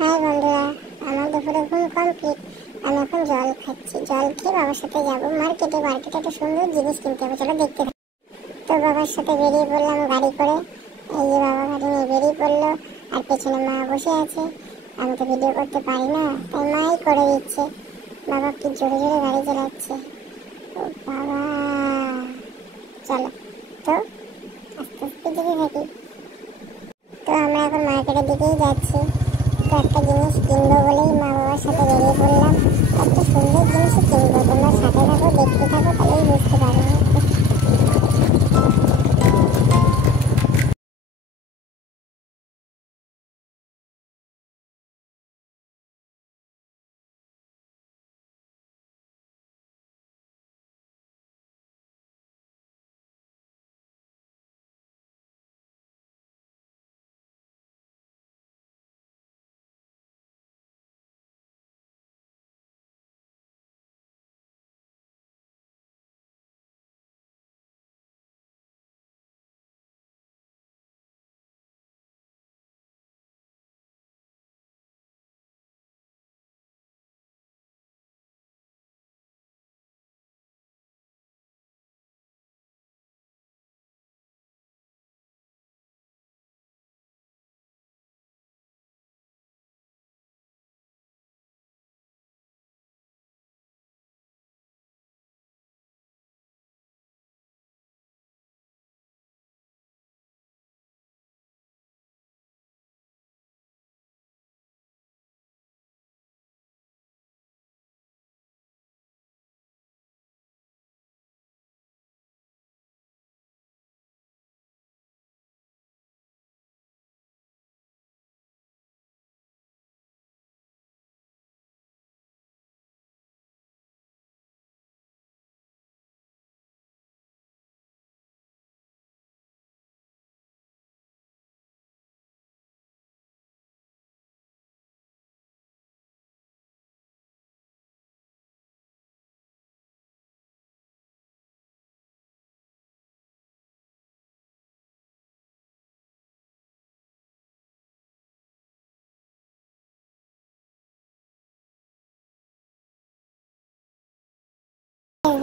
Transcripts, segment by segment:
High বন্ধুরা, আমার দুপুরে ঘুম কমপ্লিট। আমি এখন জল খাচ্ছি। জল খেয়ে বাবার সাথে যাবো মার্কেটে। একটা সুন্দর জিনিস কিনতে হবে, চলো দেখতে থাকি। তো বাবার সাথে বেরিয়ে পড়লাম গাড়ি করে। এই যে বাবা গাড়ি নিয়ে বেরিয়ে পড়লো, আর পেছনে মা বসে আছে। আমি তো ভিডিও করতে পারি না, তাই মাই করে দিচ্ছে। বাবা কি জোরে জোরে গাড়ি চালাচ্ছে। ও বাবা, চলো তো আস্তে আস্তে যেতে থাকি। তো আমরা এখন মার্কেটের দিকেই যাচ্ছি। তো একটা জিনিস কিনবো বলেই মা বাবার সাথে বেরিয়ে পড়লাম। একটা সুন্দর জিনিসই কিনবো, তোমরা সাথে থাকো, দেখতে থাকো, তাহলেই বুঝতে পারবে।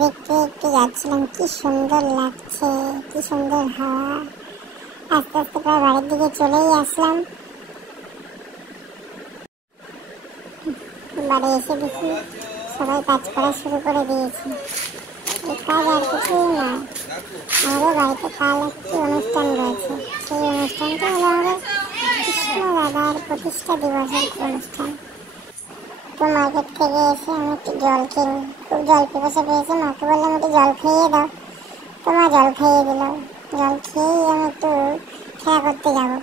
দেখতে দেখতে যাচ্ছিলাম, কি সুন্দর লাগছে, কি সুন্দর হাওয়া। আস্তে আস্তে প্রায় বাড়ির দিকে চলেই আসলাম। বাড়ি এসে দেখি সবাই কাজ করা শুরু করে দিয়েছে। এই কাজ আর কিছুই না, আমাদের বাড়িতে কাল একটি অনুষ্ঠান রয়েছে। সেই অনুষ্ঠানটা হলো আমাদের কৃষ্ণ দাদার প্রতিষ্ঠা দিবসের অনুষ্ঠান। তো মার্কেট থেকে এসে আমি একটু জল কিনি, খুব জল পিপাসা পেয়েছে। মাকে বললাম একটু জল খাইয়ে দাও, তো মা জল খাইয়ে দিল। জল খেয়েই আমি একটু খেলা করতে যাবো।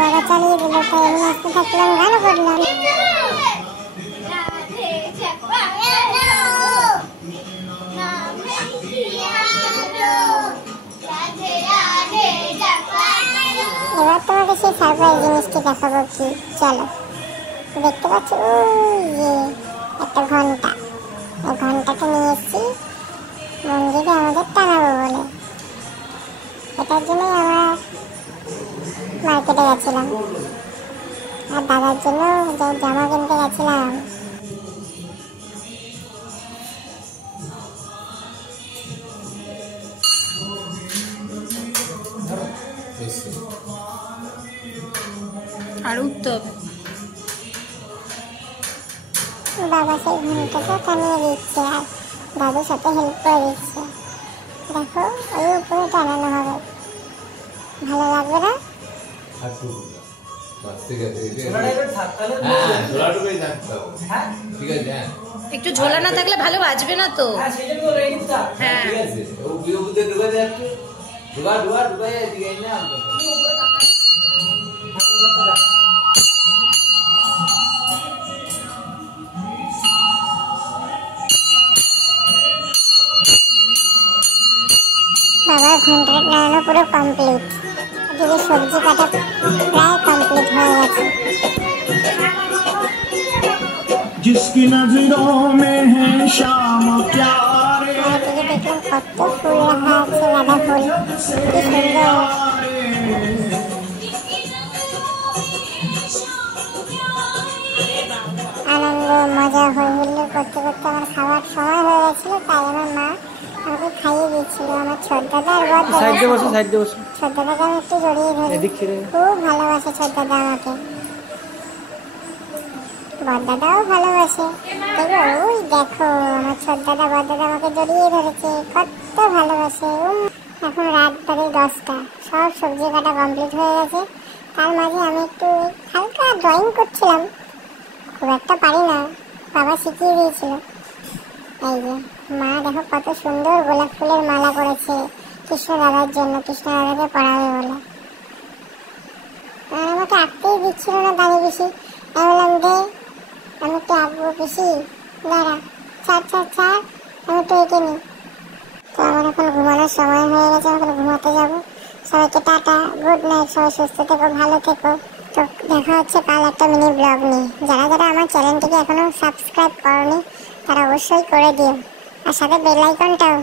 বাবা চালিয়ে দিল, তাই আমি নাচতে থাকলাম, গানও করলাম। এবার তোমাকে সেই সারপ্রাইজ জিনিসটি দেখাবো। কি, চলো। দেখতে পাচ্ছ ওই যে একটা ঘন্টা, এই ঘন্টাটা নিয়ে এসেছি মন্দিরে আমাদের টাঙাবো বলে। এটার জন্যই আমরা মার্কেটে গেছিলাম, আর দাদার জন্য জামা কিনতে গেছিলাম। আর উঠতে হবে। বাবা সেই ঘন্টাটা টানিয়ে দিচ্ছে আর দাদুর সাথে হেল্প করে দিচ্ছে। দেখো, ওই উপরে টানানো হবে, ভালো লাগবে না? একটু ঝোলা না থাকলে ভালো বাজবে না তো। হ্যাঁ, বাবার ঘন্টা টানানো পুরো কমপ্লিট। এদিকে সবজি কাটা প্রায় কমপ্লিট হয়ে গেছে। जिसकी नजरों में है शाम प्यारे। देखলাম কত ফুল রাখা আছে, গাঁদা ফুল, কি সুন্দর। আনন্দ মজা হই হুল্লোড় করতে করতে আমার খাওয়ার সময় হয়ে গেছিল, তাই আমার মা আমাকে খাইয়ে দিচ্ছিল। আমার ছোটদাদা আর বড়দাদা, ছোটদাদাকে আমি একটু জড়িয়ে ধরি, খুব ভালোবাসে ছোটদাদা আমাকে, বড়দাদাও ভালোবাসে। ওই দেখো আমার ছোটদাদা বড়দাদা আমাকে জড়িয়ে ধরেছে, কত ভালোবাসে। এখন রাত বাজে 10টা, সব সবজি কাটা কমপ্লিট হয়ে গেছে। তার মাঝে আমি একটু হালকা ড্রয়িং করছিলাম, খুব একটা পারি না, বাবা শিখিয়ে দিয়েছিল। এই যে মা দেখো কত সুন্দর গোলাপ ফুলের মালা করেছে কৃষ্ণ দাদার জন্য, কৃষ্ণ দাদাকে পড়াবে বলে। আমাকে আঁকতেই দিচ্ছিল না দাঁড়িয়ে বেশি, আমি বললাম দে আমি একটু আঁকবো পিসি, দাঁড়া ছাড় ছাড় ছাড় আমি একটু এঁকে নিই। তো আমার এখন ঘুমানোর সময় হয়ে গেছে, এখন ঘুমাতে যাবো। সবাইকে টাটা, গুড নাইট, সবাই সুস্থ থেকো, ভালো থেকো। তো দেখা হচ্ছে কাল একটা মিনি ব্লগ নিয়ে। যারা যারা আমার চ্যানেলটিকে এখনো সাবস্ক্রাইব করনি তারা অবশ্যই করে দিও, আর সাথে বেল আইকনটাও